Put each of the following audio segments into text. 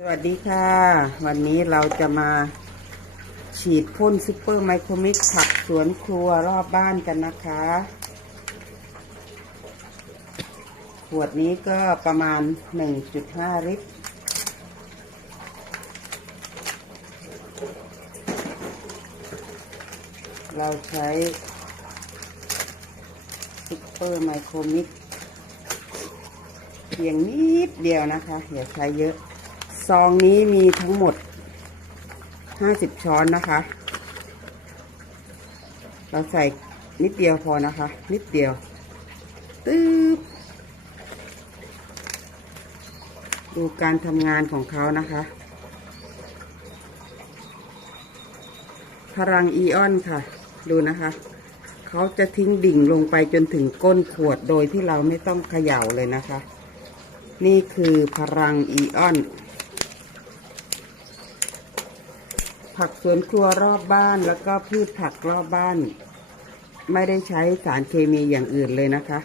สวัสดีค่ะ วันนี้เราจะมาฉีดพ่นซูเปอร์ไมโครมิกผักสวนครัวรอบบ้านกันนะคะ ขวดนี้ก็ประมาณ 1.5 ลิตร เราใช้ซูเปอร์ไมโครมิกเพียงนิดเดียวนะคะ อย่าใช้เยอะ ซองนี้มีทั้งหมด50ช้อนนะคะ เราใส่นิดเดียวพอนะคะ นิดเดียว ตึ๊บ ดูการทำงานของเขานะคะ พลังอีออนค่ะ ดูนะคะ เขาจะทิ้งดิ่งลงไปจนถึงก้นขวดโดยที่เราไม่ต้องเขย่าเลยนะคะ นี่คือพลังอีออน ผักสวนครัวรอบบ้านแล้วก็พืชผักรอบบ้าน ไม่ได้ใช้สารเคมีอย่างอื่นเลยนะคะ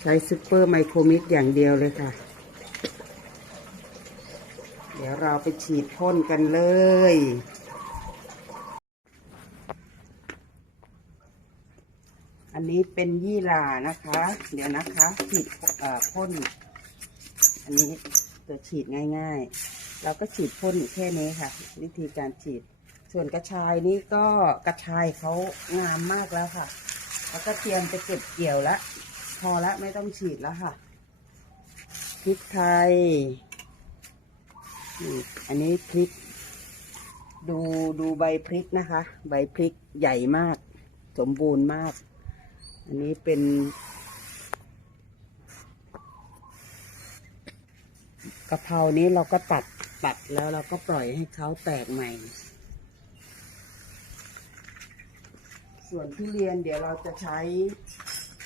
ใช้ซูเปอร์ไมโครมิกอย่างเดียวเลยค่ะ เดี๋ยวเราไปฉีดพ่นกันเลยอันนี้เป็นยี่หร่านะคะ เดี๋ยวนะคะฉีดพ่น อันนี้ตัวฉีดง่าย ๆ เราก็ฉีดพ่นแค่นี้ค่ะ วิธีการฉีด ส่วนกระชายนี่ก็กระชายเขางามมากแล้วค่ะ แล้วก็เตรียมจะเก็บเกี่ยวแล้วพอละไม่ต้องฉีดแล้วค่ะพริกไทยอันนี้พริก ดูดูใบพริกนะคะ ใบพริกใหญ่มาก สมบูรณ์มาก อันนี้เป็นกะเพรานี้เราก็ตัดัดแล้วเราก็ปล่อยให้เขาแตกใหม่ ส่วนทุเรียนเดี๋ยวเราจะใช้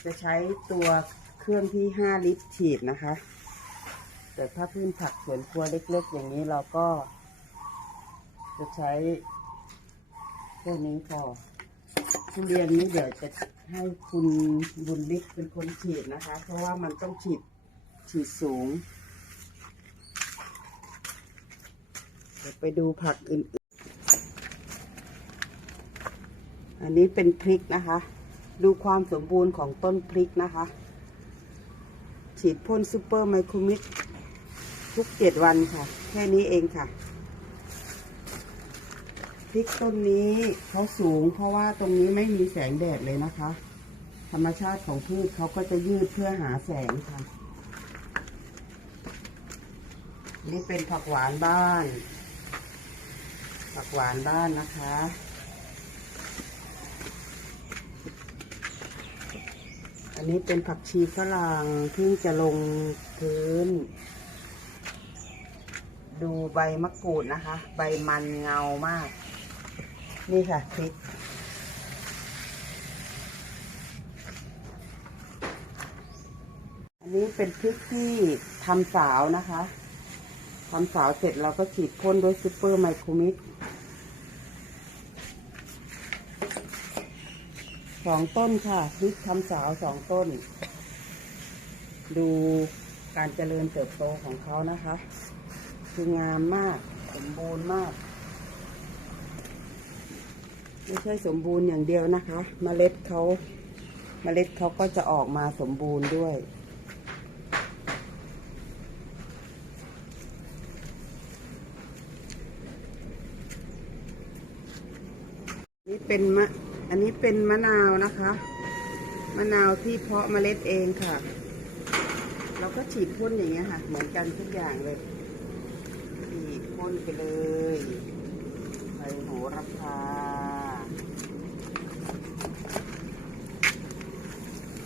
จะใช้ตัวเครื่องที่ห้าลิตรฉีดนะคะ แต่ถ้าพื้นผักสวนครัวเล็กๆ อย่างนี้เราก็ จะใช้พวกนี้พอทุเรียนนี้เดี๋ยวจะให้คุณบุญลิกเป็นคนฉีดนะคะ เพราะว่ามันต้องฉีดฉีดสูง เดี๋ยว ไปดูผักอื่นๆ อันนี้เป็นพริกนะคะ ดูความสมบูรณ์ของต้นพริกนะคะ ฉีดพ่นซูเปอร์ไมโครมิกทุกเจ็ดวันค่ะ แค่นี้เองค่ะ พริกต้นนี้เขาสูง เพราะว่าตรงนี้ไม่มีแสงแดดเลยนะคะ ธรรมชาติของพืชเขาก็จะยืดเพื่อหาแสงค่ะนี่เป็นผักหวานบ้าน ผักหวานบ้านนะคะ อันนี้เป็นผักชีฝรั่งที่จะลงพื้น ดูใบมะกรูดนะคะ ใบมันเงามาก นี่ค่ะพริกอันนี้เป็นพริกที่ทำสาวนะคะทำสาวเสร็จเราก็ฉีดพ่นด้วยซูเปอร์ไมโครมิก สองต้นค่ะพริกทำสาวสองต้น ดูการเจริญเติบโตของเขานะคะ คืองามมาก สมบูรณ์มาก ไม่ใช่สมบูรณ์อย่างเดียวนะคะเมล็ดเขาเมล็ดเขาก็จะออกมาสมบูรณ์ด้วยนี่เป็นมะ อันนี้เป็นมะนาวนะคะ มะนาวที่เพาะเมล็ดเองค่ะ เราก็ฉีดพ่นอย่างเงี้ยค่ะ เหมือนกันทุกอย่างเลยฉีดพ่นไปเลยใบโหระพา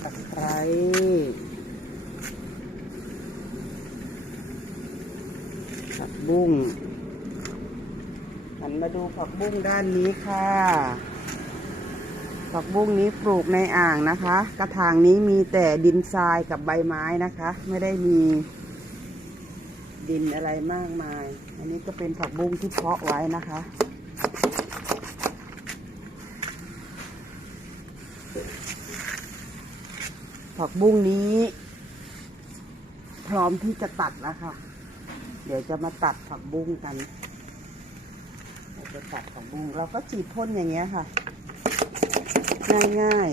ตะไคร้ผักบุ้งหันมาดูผักบุ้งด้านนี้ค่ะ ผักบุ้งนี้ปลูกในอ่างนะคะ กระถางนี้มีแต่ดินทรายกับใบไม้นะคะ ไม่ได้มี ดินอะไรมากมาย อันนี้ก็เป็นผักบุ้งที่เพาะไว้นะคะผักบุ้งนี้ พร้อมที่จะตัดแล้วค่ะ เดี๋ยวจะมาตัดผักบุ้งกันเราจะตัดผักบุ้งเราก็ฉีดพ่นอย่างเงี้ยค่ะ ง่าย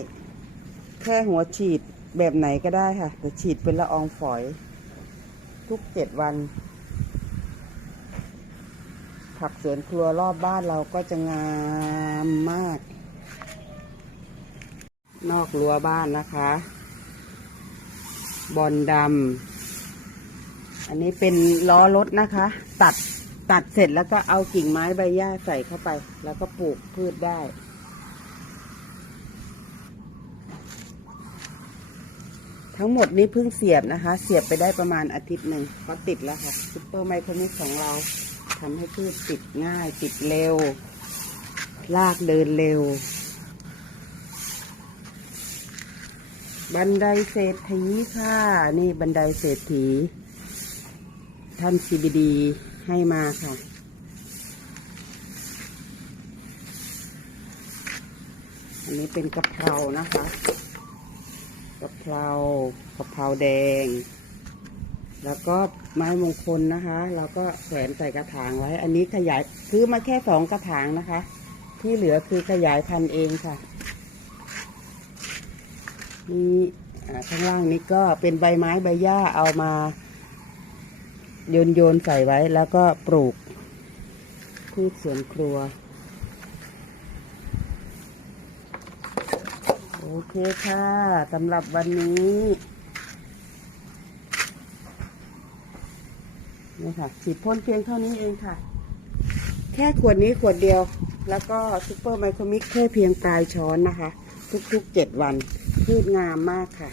ๆ แค่หัวฉีดแบบไหนก็ได้ค่ะ แต่ฉีดเป็นละอองฝอย ทุกเจ็ดวัน ผักสวนครัวรอบบ้านเราก็จะงามมาก นอกรั้วบ้านนะคะ บอลดำอันนี้เป็นล้อรถนะคะ ตัดตัดเสร็จแล้วก็เอากิ่งไม้ใบหญ้าใส่เข้าไป แล้วก็ปลูกพืชได้ ทั้งหมดนี้เพิ่งเสียบนะคะ เสียบไปได้ประมาณอาทิตย์หนึ่งก็ติดแล้วค่ะซุปเปอร์ไมโครนิกของเราทำให้พืชติดง่าย ติดเร็ว ลากเดินเร็ว บันไดเศรษฐีค่ะ นี่บันไดเศรษฐี ท่าน CBD ให้มาค่ะอันนี้เป็นกะเพรานะคะ กะเพรากะเพราแดง แล้วก็ไม้มงคลนะคะ เราก็แขวนใส่กระถางไว้ อันนี้ขยายซื้อมาแค่สองกระถางนะคะ ที่เหลือคือขยายพันธุ์เองค่ะ นี่ข้างล่างนี้ก็เป็นใบไม้ใบหญ้าเอามา โยนโยนใส่ไว้แล้วก็ปลูกพืชสวนครัว โอเคค่ะสำหรับวันนี้นี่ค่ะฉีดพ่นเพียงเท่านี้เองค่ะ แค่ขวดนี้ขวดเดียว แล้วก็ซุปเปอร์ไมโครมิกแค่เพียงปลายช้อนนะคะ ทุกๆเจ็ดวันพืชงามมากค่ะ